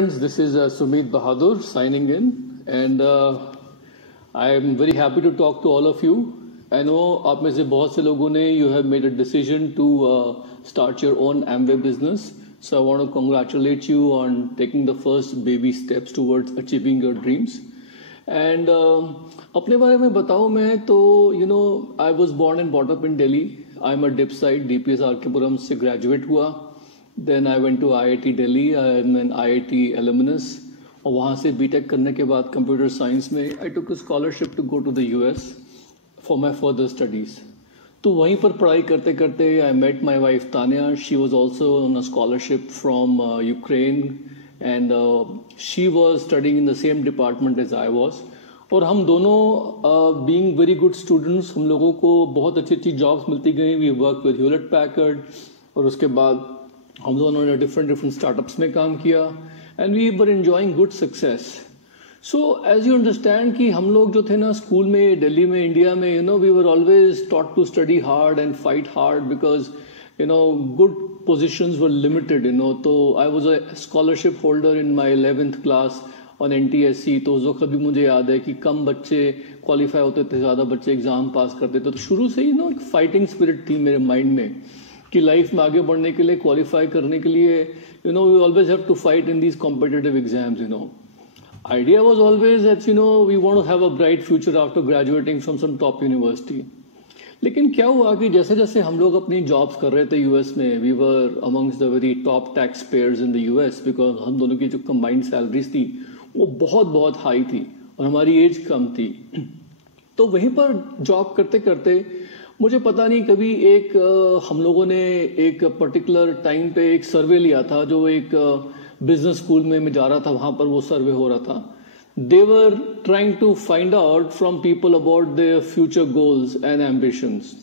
This is Sumit Bahadur signing in, and I am very happy to talk to all of you. I know आप में से बहुत से लोगों ने you have made a decision to start your own Amway business. So I want to congratulate you on taking the first baby steps towards achieving your dreams. And अपने बारे में बताऊं मैं तो I was born and brought up in Delhi. I'm a DIP site, DPS RK से graduate हुआ. Then I went to IIT Delhi. I'm an IIT alumnus. और वहाँ से BTech करने के बाद कंप्यूटर साइंस में I took a scholarship to go to the US for my further studies. तो वहीं पर पढ़ाई करते करते I met my wife Tanya. She was also on a scholarship from Ukraine and she was studying in the same department as I was. और हम दोनों being very good students, हम लोगों को बहुत अच्छी अच्छी jobs मिलती गई. We worked with Hewlett Packard और उसके बाद हम दोनों ने डिफरेंट स्टार्टअप्स में काम किया and we were enjoying good success. So as you understand कि हम लोग जो थे ना स्कूल में दिल्ली में इंडिया में we were always taught to study hard and fight hard because good positions were limited. तो I was a scholarship holder in my 11th class on NTSC. तो उस वक्त भी मुझे याद है कि कम बच्चे क्वालिफाई होते थे, ज़्यादा बच्चे एग्जाम पास करते थे. तो शुरू से ही एक फाइटिंग स्पिरिट थी मेरे माइंड में कि लाइफ में आगे बढ़ने के लिए, क्वालिफाई करने के लिए we always have to fight in these competitive exams. Idea was always that we want to have a bright future after graduating from some top university. लेकिन क्या हुआ कि जैसे जैसे हम लोग अपनी जॉब्स कर रहे थे यूएस में, we were amongst the very top taxpayers in the US because हम दोनों की जो कंबाइंड सैलरीज थी वो बहुत बहुत हाई थी और हमारी एज कम थी. तो वहीं पर जॉब करते करते मुझे पता नहीं कभी हम लोगों ने एक पर्टिकुलर टाइम पे एक सर्वे लिया था. जो एक बिजनेस स्कूल में मैं जा रहा था, वहां पर वो सर्वे हो रहा था. They were trying to find out from people about their future goals and ambitions.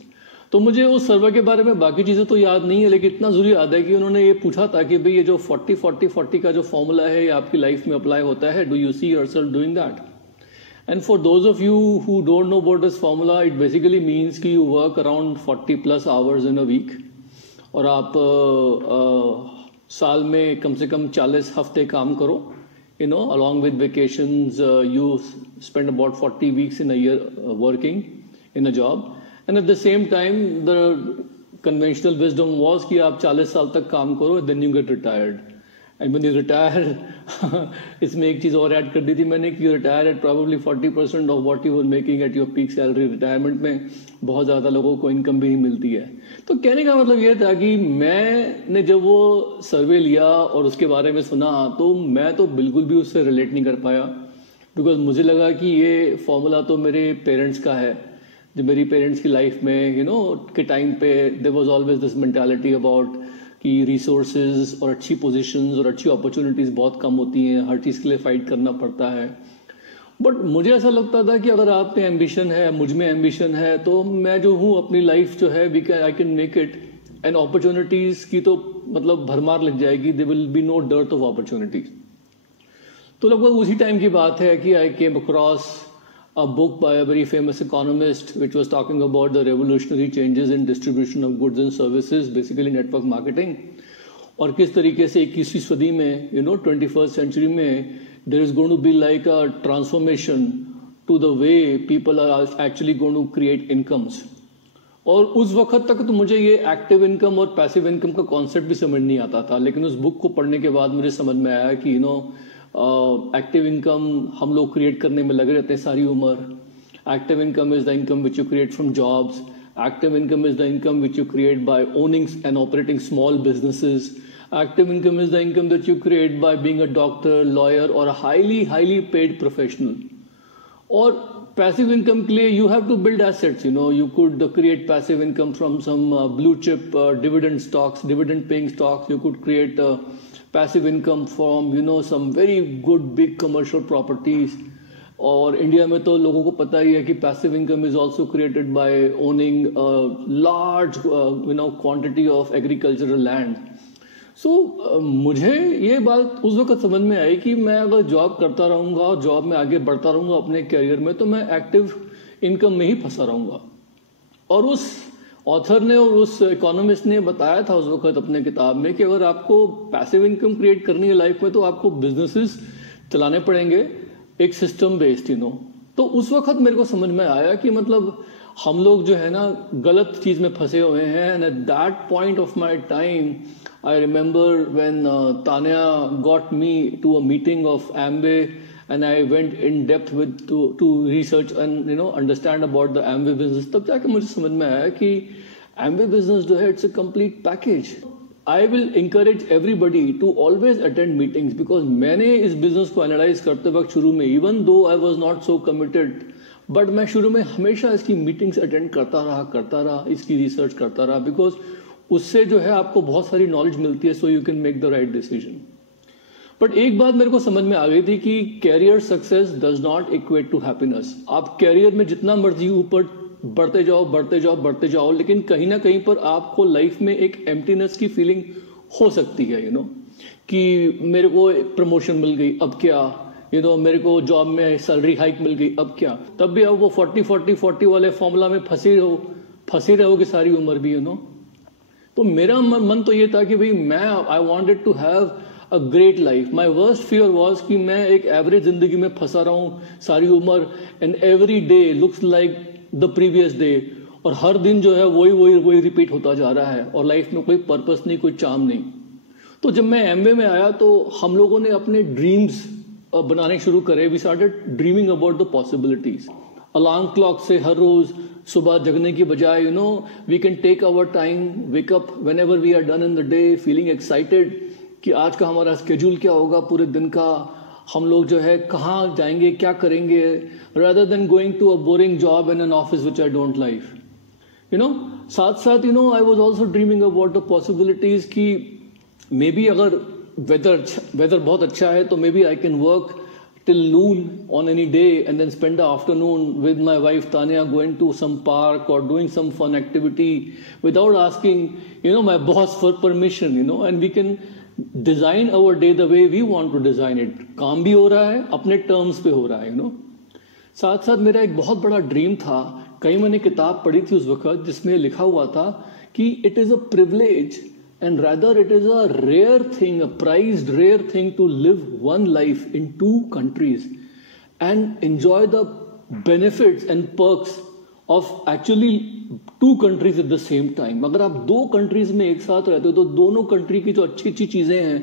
तो मुझे उस सर्वे के बारे में बाकी चीज़ें तो याद नहीं है, लेकिन इतना जरूर याद है कि उन्होंने ये पूछा था कि भाई ये जो 40-40-40 का जो फॉर्मूला है ये आपकी लाइफ में अप्लाई होता है. Do you see yourself doing that? And for those of you who don't know about this formula, it basically means कि you work around 40+ hours in a week और आप साल में कम से कम 40 हफ्ते काम करो. Along with vacations, you spend about 40 weeks in a year working in a job. And at the same time, the conventional wisdom was कि आप 40 साल तक काम करो, then you get retired. And when you retire, इसमें एक चीज़ और add कर दी थी मैंने कि you retire at probably 40% of what you were making at your peak salary. Retirement में बहुत ज़्यादा लोगों को इनकम भी नहीं मिलती है. तो कहने का मतलब ये था कि मैंने जब वो सर्वे लिया और उसके बारे में सुना तो मैं तो बिल्कुल भी उससे रिलेट नहीं कर पाया बिकॉज मुझे लगा कि ये फॉर्मूला तो मेरे पेरेंट्स का है. जो मेरी पेरेंट्स की लाइफ में के टाइम पे there was always this mentality about कि रिसोर्सेज और अच्छी पोजीशंस और अच्छी अपॉर्चुनिटीज़ बहुत कम होती हैं, हर चीज़ के लिए फाइट करना पड़ता है. बट मुझे ऐसा लगता था कि अगर आप में एम्बिशन है, मुझ में एम्बिशन है, तो मैं जो हूँ अपनी लाइफ जो है I can make it. And opportunities की तो मतलब भरमार लग जाएगी. There will be no dearth of opportunities. तो लगभग उसी टाइम की बात है कि I came across a book by a very famous economist which was talking about the revolutionary changes in distribution of goods and services, basically network marketing. और किस तरीके से 21वीं सदी में 21st century में there is going to be like a transformation to the way people are actually going to create incomes. और उस वक्त तक तो मुझे ये एक्टिव इनकम और पैसिव इनकम का कॉन्सेप्ट भी समझ नहीं आता था, लेकिन उस बुक को पढ़ने के बाद मुझे समझ में आया कि एक्टिव इनकम हम लोग क्रिएट करने में लगे रहते हैं सारी उम्र. Active income is the income which you create from jobs. Active income is the income which you create by owning and operating small businesses. Active income is the income that you create by being a doctor, lawyer और highly paid professional. और passive income के लिए you have to build assets. You could create passive income from some blue chip dividend stocks, dividend paying stocks. You could create passive income from some very good big commercial properties. और India में तो लोगों को पता ही है कि passive income is also created by owning large quantity of agricultural land. So मुझे ये बात उस वक्त समझ में आई कि मैं अगर जॉब करता रहूँगा और जॉब में आगे बढ़ता रहूँगा अपने करियर में, तो मैं एक्टिव इनकम में ही फंसा रहूँगा. और ऑथर ने और उस इकोनॉमिस्ट ने बताया था उस वक्त अपने किताब में कि अगर आपको पैसिव इनकम क्रिएट करनी है लाइफ में तो आपको बिजनेसेस चलाने पड़ेंगे एक सिस्टम बेस्ड, यू नो। तो उस वक्त मेरे को समझ में आया कि मतलब हम लोग जो है ना गलत चीज में फंसे हुए हैं। And at that point of my time I remember when Tanya got me to a meeting of Amway and I went in depth with to research and understand about the Amway business. तब जाके मुझे समझ में आया कि Amway business जो है it's a complete package. I will encourage everybody to always attend meetings because मैंने इस business को analyze करते वक्त शुरू में even though I was not so committed, but मैं शुरू में हमेशा इसकी meetings attend करता रहा, इसकी research करता रहा because उससे जो है आपको बहुत सारी knowledge मिलती है so you can make the right decision. But एक बात मेरे को समझ में आ गई थी कि career success does not equate to happiness. आप कैरियर में जितना मर्जी ऊपर बढ़ते जाओ लेकिन कहीं ना कहीं पर आपको लाइफ में एक एम्प्टीनेस की फीलिंग हो सकती है, कि मेरे को प्रमोशन मिल गई अब क्या, मेरे को जॉब में सैलरी हाइक मिल गई अब क्या। तब भी अब वो 40-40-40 वाले फॉर्मूला में फंसी रहोगे सारी उम्र भी, तो मेरा मन तो ये था कि भाई मैं I wanted to have a great life. My worst fear was कि मैं एक एवरेज जिंदगी में फंसा रहा हूँ सारी उम्र and every day looks like the previous day, और हर दिन जो है वही रिपीट होता जा रहा है और लाइफ में कोई पर्पस नहीं, कोई चार्म नहीं। तो जब मैं एमवे में आया तो हम लोगों ने अपने ड्रीम्स बनाने शुरू करे। We started dreaming about the possibilities. Alarm clock से हर रोज सुबह जगने की बजाय we can take our time, wake up whenever we are done in the day, feeling excited कि आज का हमारा स्केड्यूल क्या होगा पूरे दिन का, हम लोग जो है कहाँ जाएंगे, क्या करेंगे, rather than going to a boring job in an office which I don't like. साथ साथ I was also dreaming about the possibilities कि maybe अगर weather बहुत अच्छा है तो maybe I can work till noon on any day and then spend the afternoon with my wife Tanya going to some park or doing some fun activity without asking my boss for permission, and we can design our day the way we want to design it. काम भी हो रहा है, अपने terms पे हो रहा है, साथ साथ मेरा एक बहुत बड़ा ड्रीम था, कहीं मैंने किताब पढ़ी थी उस वक्त जिसमें लिखा हुआ था कि it is a privilege and rather it is a rare thing, a prized rare thing to live one life in 2 countries and enjoy the benefits and perks of actually 2 countries at the same time. अगर आप 2 countries में एक साथ रहते हो तो दोनों country की जो अच्छी अच्छी चीजें हैं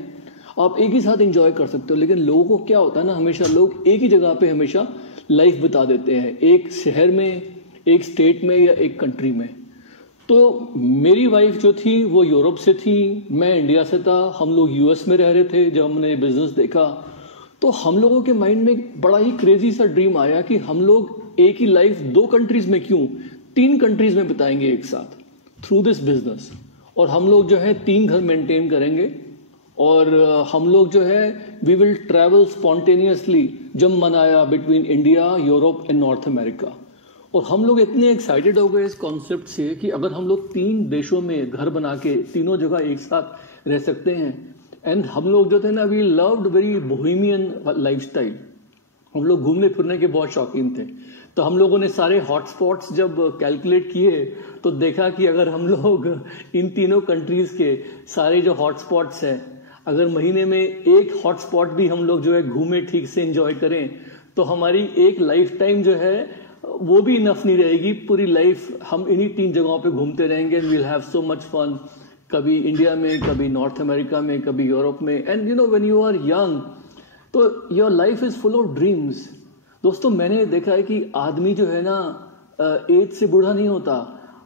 आप एक ही साथ एंजॉय कर सकते हो। लेकिन लोगों को क्या होता है ना, हमेशा लोग एक ही जगह पे हमेशा लाइफ बिता देते हैं, एक शहर में, एक स्टेट में या एक कंट्री में। तो मेरी वाइफ जो थी वो यूरोप से थी, मैं इंडिया से था, हम लोग यूएस में रह रहे थे। जब हमने बिजनेस देखा तो हम लोगों के माइंड में बड़ा ही क्रेजी सा ड्रीम आया कि हम लोग एक ही लाइफ 2 countries में क्यों 3 countries में बिताएंगे एक साथ थ्रू दिस बिजनेस। और हम लोग जो है 3 घर मेंटेन करेंगे और हम लोग जो है वी विल ट्रैवल स्पॉन्टेनियसली जब मन आया between India, Europe and north America. और हम लोग इतने एक्साइटेड हो गए इस कॉन्सेप्ट से कि अगर हम लोग 3 देशों में घर बना के तीनों जगह एक साथ रह सकते हैं। एंड हम लोग जो थे ना we loved very bohemian lifestyle, हम लोग घूमने फिरने के बहुत शौकीन थे। तो हम लोगों ने सारे हॉटस्पॉट्स जब कैलकुलेट किए तो देखा कि अगर हम लोग इन तीनों कंट्रीज के सारे जो हॉटस्पॉट्स हैं, अगर महीने में एक हॉटस्पॉट भी हम लोग जो है घूमे ठीक से एंजॉय करें तो हमारी एक लाइफ टाइम जो है वो भी इनफ नहीं रहेगी। पूरी लाइफ हम इन्हीं 3 जगहों पे घूमते रहेंगे and we'll have so much fun, कभी इंडिया में, कभी नॉर्थ अमेरिका में, कभी यूरोप में। And when you are young तो your life is full of dreams. दोस्तों मैंने देखा है कि आदमी जो है ना एज से बूढ़ा नहीं होता,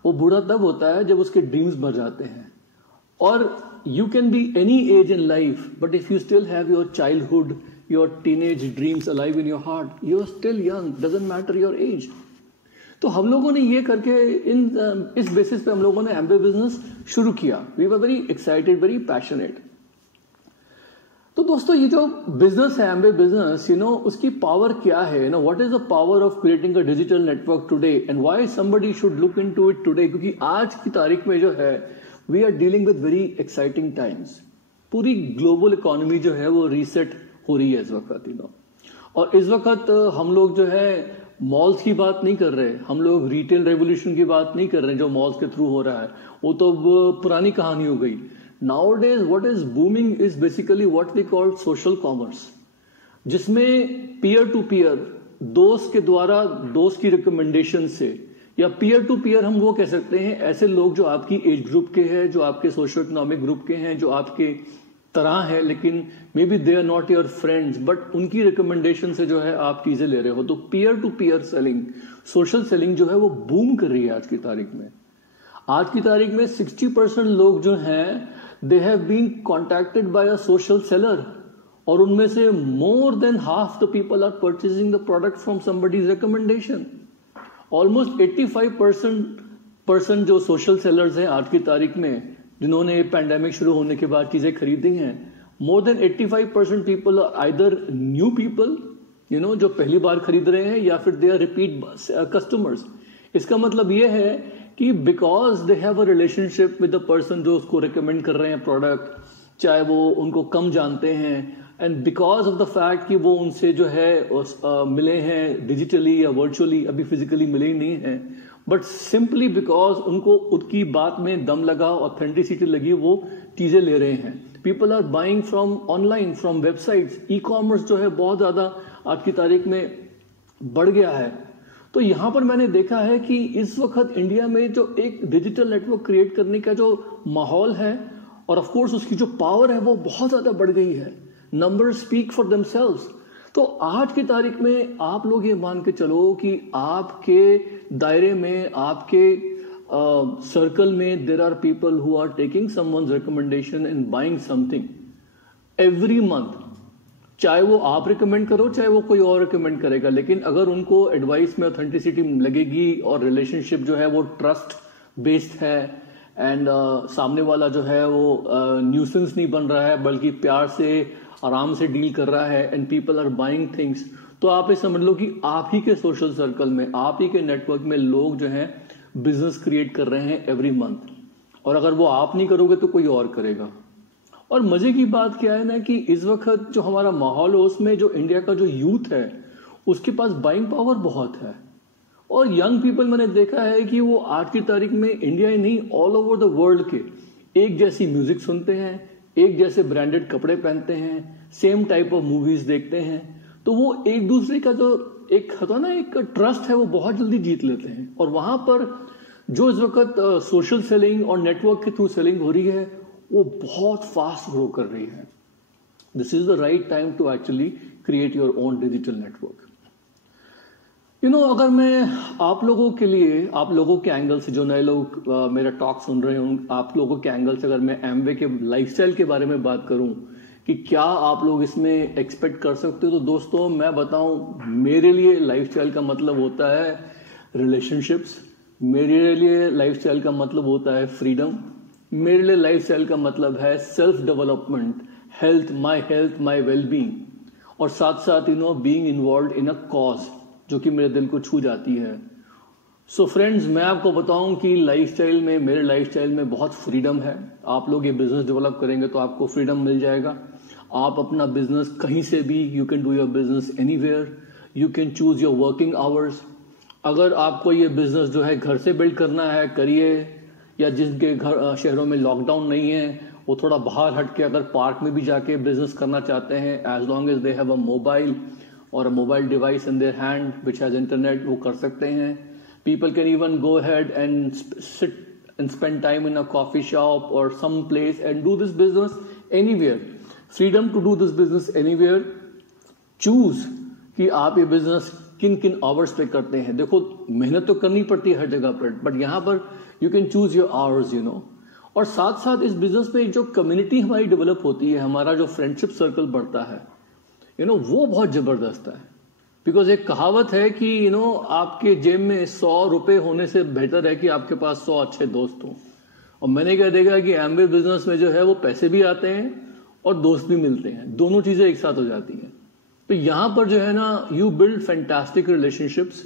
वो बूढ़ा तब होता है जब उसके ड्रीम्स मर जाते हैं। और you can be any age in life but if you still have your childhood, your teenage dreams alive in your heart, you are still young, doesn't matter your age. तो हम लोगों ने ये करके इस बेसिस पे हम लोगों ने एम्बे बिजनेस शुरू किया। We were very excited, very passionate. तो दोस्तों ये जो बिजनेस है एम्बे बिजनेस, उसकी पावर क्या है, what is the power of creating a digital network today and why somebody should look into it today. क्योंकि आज की तारीख में जो है we are dealing with very exciting times. पूरी ग्लोबल इकोनॉमी जो है वो रीसेट हो रही है इस वक्त, और इस वक्त हम लोग जो है मॉल्स की बात नहीं कर रहे हम लोग, रिटेल रेवोल्यूशन की बात नहीं कर रहे जो मॉल्स के थ्रू हो रहा है, वो तो पुरानी कहानी हो गई। Nowadays what is booming is basically what we call social commerce, जिसमें पीयर टू पीयर, दोस्त के द्वारा दोस्त की रिकमेंडेशन से, या पीयर टू पीयर हम वो कह सकते हैं ऐसे लोग जो आपकी एज ग्रुप के हैं, जो आपके सोशो इकोनॉमिक ग्रुप के हैं, जो आपके तरह है, लेकिन maybe they are not your friends, but उनकी रिकमेंडेशन से जो है आप चीजें ले रहे हो। तो peer to peer selling, social selling जो है वो बूम कर रही है आज की तारीख में। आज की तारीख में 60% लोग जो हैं they have been contacted by a social seller, और उनमें से more than half the people are purchasing the product from somebody's recommendation. Almost 85% जो सोशल सेलर्स हैं आज की तारीख में, जिन्होंने पैंडेमिक शुरू होने के बाद चीजें खरीदी हैं, more than 85% people are either new people, जो पहली बार खरीद रहे हैं, या फिर दे आर रिपीट कस्टमर्स। इसका मतलब ये है कि because they have a relationship with the person जो उसको रिकमेंड कर रहे हैं प्रोडक्ट, चाहे वो उनको कम जानते हैं, and because of the fact कि वो उनसे जो है मिले हैं डिजिटली या वर्चुअली, अभी फिजिकली मिले ही नहीं हैं, बट सिंपली बिकॉज उनको उनकी बात में दम लगा, ऑथेंटिसिटी लगी, वो चीजें ले रहे हैं। People are buying from online, from websites. E commerce जो है बहुत ज्यादा आज की तारीख में बढ़ गया है। तो यहां पर मैंने देखा है कि इस वक्त इंडिया में जो एक डिजिटल नेटवर्क क्रिएट करने का जो माहौल है, और ऑफ कोर्स उसकी जो पावर है वो बहुत ज्यादा बढ़ गई है। Number speak for themselves. तो आज की तारीख में आप लोग ये मान के चलो कि आपके दायरे में, आपके सर्कल में there are people who are taking someone's recommendation and buying something every month. चाहे वो आप रिकमेंड करो, चाहे वो कोई और रिकमेंड करेगा, लेकिन अगर उनको एडवाइस में ऑथेंटिसिटी लगेगी और रिलेशनशिप जो है वो ट्रस्ट बेस्ड है, एंड सामने वाला जो है वो न्यूसेंस नहीं बन रहा है, बल्कि प्यार से आराम से डील कर रहा है, and people are buying things, तो आप ये समझ लो कि आप ही के सोशल सर्कल में, आप ही के नेटवर्क में लोग जो हैं बिजनेस क्रिएट कर रहे हैं एवरी मंथ। और अगर वो आप नहीं करोगे तो कोई और करेगा। और मजे की बात क्या है ना कि इस वक्त जो हमारा माहौल है उसमें जो इंडिया का जो यूथ है उसके पास बाइंग पावर बहुत है, और यंग पीपल मैंने देखा है कि वो आज की तारीख में इंडिया ही नहीं ऑल ओवर द वर्ल्ड के एक जैसी म्यूजिक सुनते हैं, एक जैसे ब्रांडेड कपड़े पहनते हैं, सेम टाइप ऑफ मूवीज देखते हैं। तो वो एक दूसरे का जो एक होता ना एक ट्रस्ट है वो बहुत जल्दी जीत लेते हैं। और वहां पर जो इस वक्त सोशल सेलिंग और नेटवर्क के थ्रू सेलिंग हो रही है वो बहुत फास्ट ग्रो कर रही है। This is the right time to actually create your own digital network. अगर मैं आप लोगों के लिए, आप लोगों के एंगल से, जो नए लोग मेरा टॉक सुन रहे हैं, आप लोगों के एंगल से अगर मैं एमवे के लाइफस्टाइल के बारे में बात करूं कि क्या आप लोग इसमें एक्सपेक्ट कर सकते हो, तो दोस्तों मैं बताऊं, मेरे लिए लाइफस्टाइल का मतलब होता है रिलेशनशिप्स, मेरे लिए लाइफस्टाइल का मतलब होता है फ्रीडम, मेरे लिए लाइफस्टाइल का मतलब है self development, health, my wellbeing, और साथ साथ being involve in a cause जो कि मेरे दिल को छू जाती है। सो फ्रेंड्स, मैं आपको बताऊं कि लाइफस्टाइल में, मेरे लाइफस्टाइल में बहुत फ्रीडम है। आप लोग ये बिजनेस डेवलप करेंगे तो आपको फ्रीडम मिल जाएगा। आप अपना बिजनेस कहीं से भी, you can do your business anywhere, you can choose your working hours. अगर आपको ये बिजनेस जो है घर से बिल्ड करना है, करिए, या जिनके घर शहरों में लॉकडाउन नहीं है वो थोड़ा बाहर हट के अगर पार्क में भी जाके बिजनेस करना चाहते हैं, as long as they have a mobile और a mobile device in their hand which has internet, वो कर सकते हैं। People can even go ahead and sit and spend time in a coffee shop or some place and do this business anywhere. Freedom to do this business anywhere. Choose कि आप ये business किन किन hours पे करते हैं। देखो, मेहनत तो करनी पड़ती है हर जगह पर, बट यहाँ पर you can choose your hours, और साथ साथ इस बिजनेस में जो कम्युनिटी हमारी डेवलप होती है, हमारा जो फ्रेंडशिप सर्कल बढ़ता है, वो बहुत जबरदस्त है। बिकॉज एक कहावत है कि आपके जेब में 100 रुपए होने से बेहतर है कि आपके पास 100 अच्छे दोस्त हों। और मैंने क्या देखा कि एमवे बिजनेस में जो है वो पैसे भी आते हैं और दोस्त भी मिलते हैं, दोनों चीजें एक साथ हो जाती हैं। तो यहां पर जो है ना, you build fantastic relationships,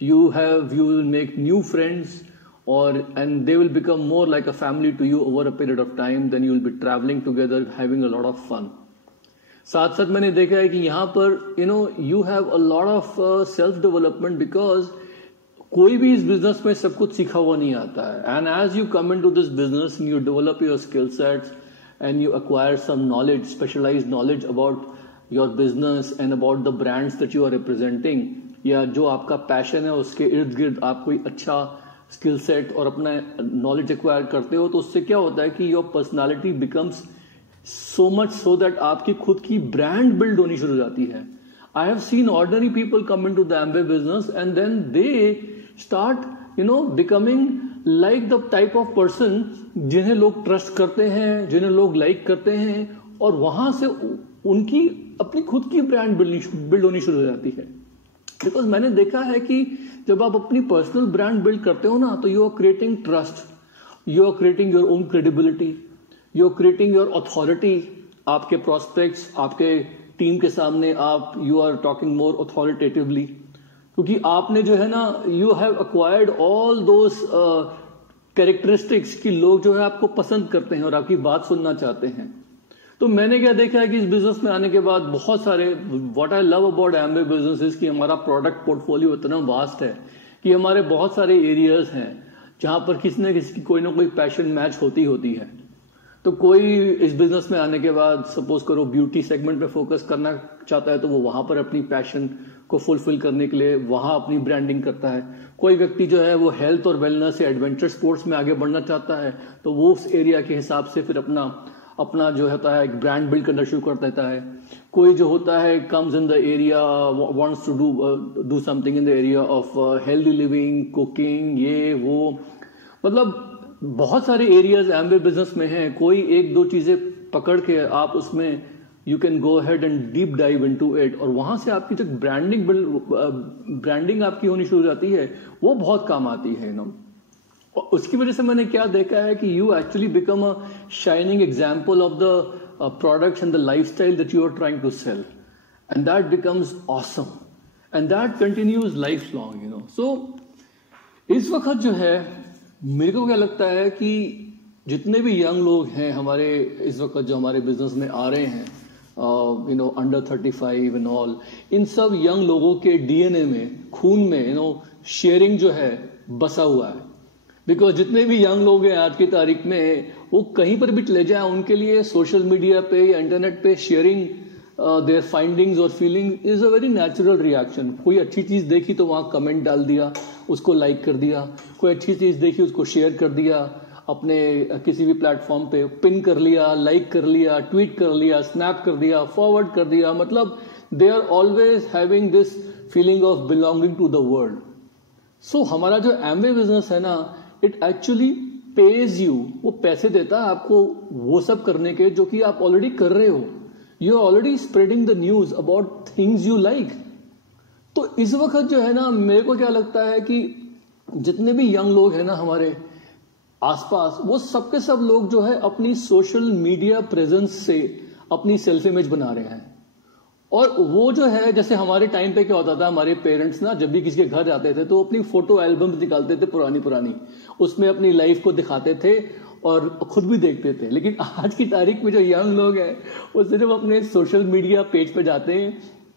you will make new friends, और and they will become more like a family to you over a period of time. Then you will be travelling together, having a lot of fun. साथ साथ मैंने देखा है कि यहाँ पर you have a lot of self development, because कोई भी इस बिजनेस में सब कुछ सीखा हुआ नहीं आता है. And as you come in to this business you develop your skill sets and you acquire some knowledge, specialized knowledge about your business and about the brands that you are representing, या जो आपका passion है उसके इर्द गिर्द आप कोई अच्छा स्किल सेट और अपना नॉलेज एक्वायर करते हो, तो उससे क्या होता है कि your personality becomes so much so that आपकी खुद की ब्रांड बिल्ड होनी शुरू हो जाती है. I have seen ordinary people come in to the Amway business and then they start becoming like the type of person जिन्हें लोग ट्रस्ट करते हैं, जिन्हें लोग लाइक करते हैं, और वहां से उनकी अपनी खुद की ब्रांड बिल्ड होनी शुरू हो जाती है. बिकॉज मैंने देखा है कि जब आप अपनी पर्सनल ब्रांड बिल्ड करते हो ना, तो you are creating trust, you are creating your own credibility, you are creating your authority. आपके प्रोस्पेक्ट्स, आपके टीम के सामने आप you are talking more authoritatively, क्योंकि आपने जो है ना you have acquired all those characteristics कि लोग जो है आपको पसंद करते हैं और आपकी बात सुनना चाहते हैं. तो मैंने क्या देखा है कि इस बिजनेस में आने के बाद बहुत सारे, what I love about Amway business is कि हमारा प्रोडक्ट पोर्टफोलियो इतना वास्ट है कि हमारे बहुत सारे एरियाज हैं जहां पर किसी न किसी की कोई ना कोई पैशन मैच होती है. तो कोई इस बिजनेस में आने के बाद सपोज करो ब्यूटी सेगमेंट पे फोकस करना चाहता है, तो वो वहां पर अपनी पैशन को फुलफिल करने के लिए वहां अपनी ब्रांडिंग करता है. कोई व्यक्ति जो है वो हेल्थ और वेलनेस या एडवेंचर स्पोर्ट्स में आगे बढ़ना चाहता है, तो वो उस एरिया के हिसाब से फिर अपना जो होता है एक ब्रांड बिल्ड करना शुरू कर देता है. कोई जो होता है comes in the area wants to do something in the area of healthy living, cooking, ये वो, मतलब बहुत सारे एरियाज एम्वे बिजनेस में हैं. कोई एक दो चीजें पकड़ के आप उसमें you can go ahead and deep dive into it, और वहां से आपकी जो ब्रांडिंग आपकी होनी शुरू हो जाती है वो बहुत काम आती है. उसकी वजह से मैंने क्या देखा है कि you actually become a shining example of the products and the lifestyle that you are trying to sell, and that becomes awesome and that continues lifelong. So इस वक्त जो है मेरे को क्या लगता है कि जितने भी यंग लोग हैं हमारे इस वक्त जो हमारे बिजनेस में आ रहे हैं, अंडर 35 एंड ऑल, इन सब यंग लोगों के डीएनए में, खून में शेयरिंग जो है बसा हुआ है. बिकॉज जितने भी यंग लोग हैं आज की तारीख में, वो कहीं पर भी चले जाए उनके लिए सोशल मीडिया पे या इंटरनेट पे शेयरिंग देयर फाइंडिंग्स और feeling is a very natural reaction. कोई अच्छी चीज देखी तो वहां कमेंट डाल दिया, उसको लाइक कर दिया. कोई अच्छी चीज देखी उसको शेयर कर दिया, अपने किसी भी प्लेटफॉर्म पे पिन कर लिया, लाइक कर लिया, ट्वीट कर लिया, स्नैप कर दिया, फॉरवर्ड कर दिया. मतलब they are always having this feeling of belonging to the world. So हमारा जो एम्वे बिजनेस है ना, इट एक्चुअली पेज यू, वो पैसे देता है आपको वो सब करने के जो कि आप ऑलरेडी कर रहे हो. You are already spreading the news about things you like. तो इस वक्त जो है ना, मेरे को क्या लगता है कि जितने भी यंग लोग हैं ना हमारे आसपास, वो सबके सब लोग जो है अपनी सोशल मीडिया प्रेजेंस से अपनी सेल्फ इमेज बना रहे हैं. और वो जो है, जैसे हमारे टाइम पे क्या होता था, हमारे पेरेंट्स ना जब भी किसी के घर जाते थे तो अपनी फोटो एल्बम्स निकालते थे पुरानी, उसमें अपनी लाइफ को दिखाते थे और खुद भी देखते थे. लेकिन आज की तारीख में जो यंग लोग हैं वो सिर्फ अपने सोशल मीडिया पेज पे जाते हैं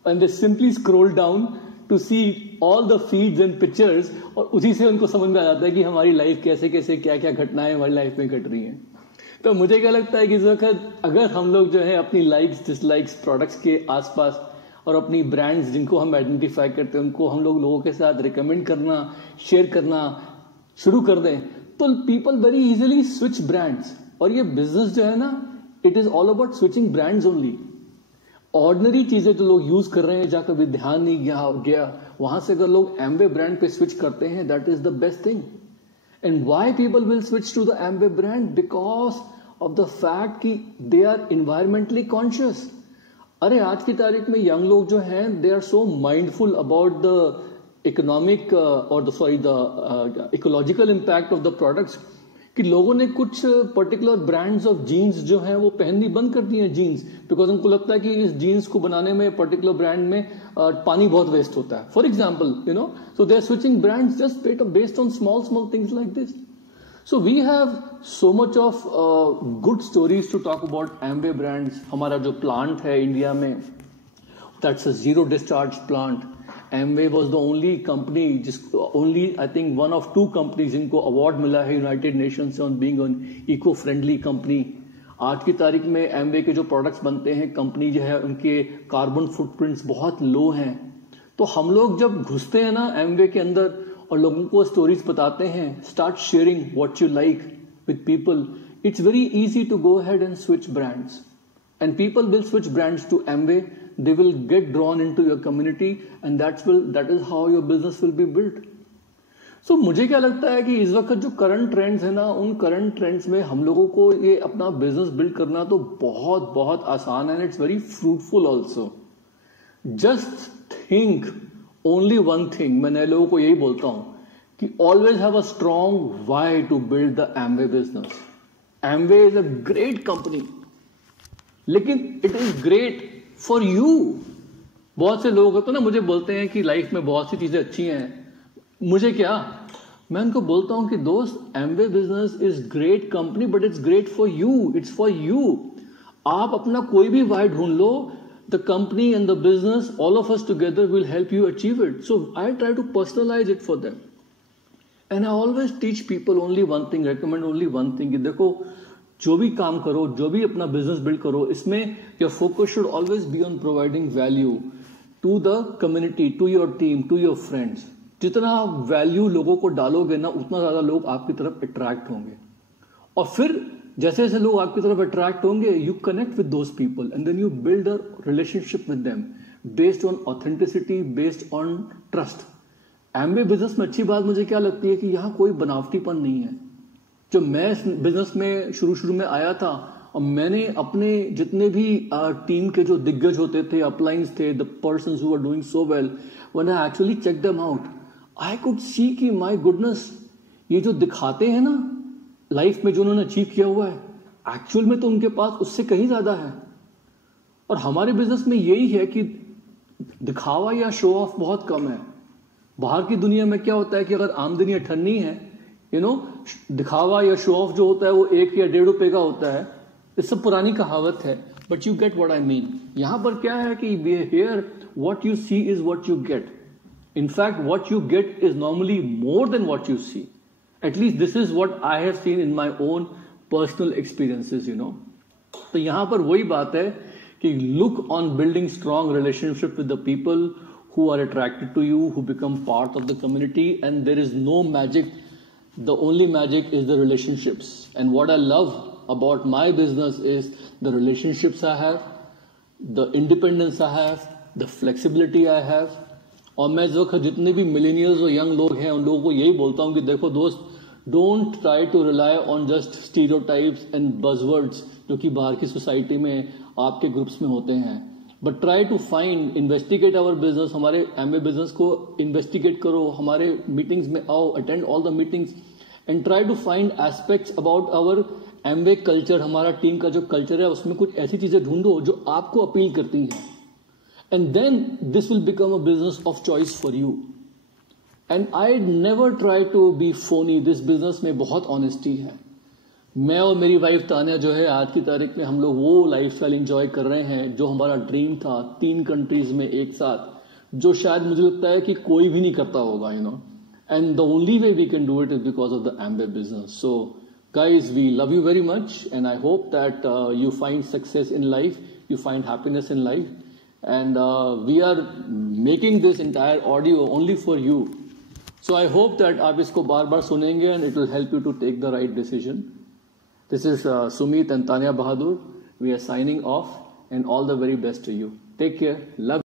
and they simply scroll down to see all the feeds and pictures, और उसी से उनको समझ में आ जाता है कि हमारी लाइफ कैसे कैसे क्या क्या घटनाएं हमारी लाइफ में घट रही हैं. तो मुझे क्या लगता है कि इस वक्त अगर हम लोग जो है अपनी लाइक्स डिसलाइक्स प्रोडक्ट्स के आसपास और अपनी ब्रांड्स जिनको हम आइडेंटिफाई करते हैं उनको हम लोगों के साथ रिकमेंड करना, शेयर करना शुरू कर दें, तो people very easily switch brands. और ये बिजनेस जो है ना, it is all about switching brands only. Ordinary चीजें जो लोग यूज कर रहे हैं जहां कभी ध्यान नहीं गया, वहां से अगर लोग एम्वे ब्रांड पे स्विच करते हैं, that is the best thing. And why people will switch to the Amway brand? Because of the fact कि दे आर एनवायरमेंटली कॉन्शियस. अरे आज की तारीख में यंग लोग जो हैं, they are so mindful about the economic और the ecological impact of the products कि लोगों ने कुछ पर्टिकुलर ब्रांड्स ऑफ जीन्स जो हैं वो पहननी बंद कर दी हैं जीन्स, बिकॉज उनको लगता है कि इस जीन्स को बनाने में पर्टिकुलर ब्रांड में पानी बहुत वेस्ट होता है, for example, so they are switching brands just based on small things like this. So we have so much of good stories to talk about Amway brands. हमारा जो plant है India में, that's a zero discharge plant. Amway was the only company, only I think one of 2 companies जिनको award मिला है United Nations से on being an eco-friendly company. आज की तारीख में Amway के जो प्रोडक्ट्स बनते हैं, कंपनी जो है उनके कार्बन फुटप्रिंट्स बहुत लो हैं. तो हम लोग जब घुसते हैं ना Amway के अंदर और लोगों को स्टोरीज बताते हैं, start sharing what you like with people, it's very easy to go ahead and switch brands, and people will switch brands to Amway. They will get drawn into your community, and that is how your business will be built. So मुझे क्या लगता है कि इस वक्त जो current trends है ना, उन करंट ट्रेंड्स में हम लोगों को ये अपना बिजनेस बिल्ड करना तो बहुत बहुत आसान है, and it's very fruitful also. Just think only one thing, मैं नए लोगों को यही बोलता हूं कि always have a strong why to build the Amway business. Amway is a great company, लेकिन it is great for you. बहुत से लोग होते हैं ना, मुझे बोलते हैं कि लाइफ में बहुत सी चीजें अच्छी हैं, मुझे क्या, मैं उनको बोलता हूं कि दोस्त, Amway business is great company, but it's great for you, it's for you. आप अपना कोई भी वाई ढूंढ लो, the company and the business, all of us together will help you achieve it. So I try to personalize it for them. And I always teach people only one thing, recommend only one thing, कि देखो जो भी काम करो, जो भी अपना business build करो, इसमें your focus should always be on providing value to the community, to your team, to your friends. जितना value लोगों को डालोगे ना, उतना ज़्यादा लोग आपकी तरफ attract होंगे. और फिर जैसे जैसे लोग आपकी तरफ अट्रैक्ट होंगे, you connect with those people and then you build a relationship with them based on authenticity, based on trust. Amway business में अच्छी बात मुझे क्या लगती है कि यहाँ कोई बनावटीपन नहीं है. जब मैं बिजनेस में शुरू में आया था और मैंने अपने जितने भी टीम के जो दिग्गज होते थे, अपलाइंस थे, the persons who are doing so well, when I actually check them out, I could see कि माय गुडनेस, ये जो दिखाते हैं ना लाइफ में जो उन्होंने अचीव किया हुआ है, एक्चुअल में तो उनके पास उससे कहीं ज्यादा है. और हमारे बिजनेस में यही है कि दिखावा या शो ऑफ बहुत कम है. बाहर की दुनिया में क्या होता है कि अगर आमदनी अठन्नी है, दिखावा या शो ऑफ जो होता है वो 1 या 1.5 रुपए का होता है. इस सब पुरानी कहावत है, but you get what I mean. यहां पर क्या है कि here what you see is what you get. In fact what you get is normally more than what you see. At least this is what I have seen in my own personal experiences, तो यहां पर वही बात है कि look on building strong relationship with the people who are attracted to you, who become part of the community, and there is no magic. The only magic is the relationships. And what I love about my business is the relationships I have, the independence I have, the flexibility I have. और मैं जो जितने भी millennials और young लोग हैं उन लोगों को यही बोलता हूं कि देखो दोस्त, don't try to rely on just stereotypes and buzzwords जो कि बाहर की सोसाइटी में आपके ग्रुप्स में होते हैं, but try to find, investigate our business. हमारे Amway बिजनेस को इन्वेस्टिगेट करो, हमारे मीटिंग्स में आओ, attend all the meetings and try to find aspects about our Amway culture. हमारा टीम का जो कल्चर है उसमें कुछ ऐसी चीजें ढूंढो जो आपको अपील करती हैं. And then this will become a business of choice for you. And I never try to be phony. This business में बहुत honesty है. मैं और मेरी वाइफ तानिया जो है, आज की तारीख में हम लोग वो लाइफस्टाइल एंजॉय कर रहे हैं जो हमारा ड्रीम था, 3 कंट्रीज में एक साथ, जो शायद मुझे लगता है कि कोई भी नहीं करता होगा, And the only way we can do it is because of the Amway business. So guys, we love you very much, and I hope that you find success in life, you find happiness in life. And we are making this entire audio only for you. So I hope that आप इसको बार-बार सुनेंगे and it will help you to take the right decision. This is Sumit and Tanya Bahadur. We are signing off, and all the very best to you. Take care. Love.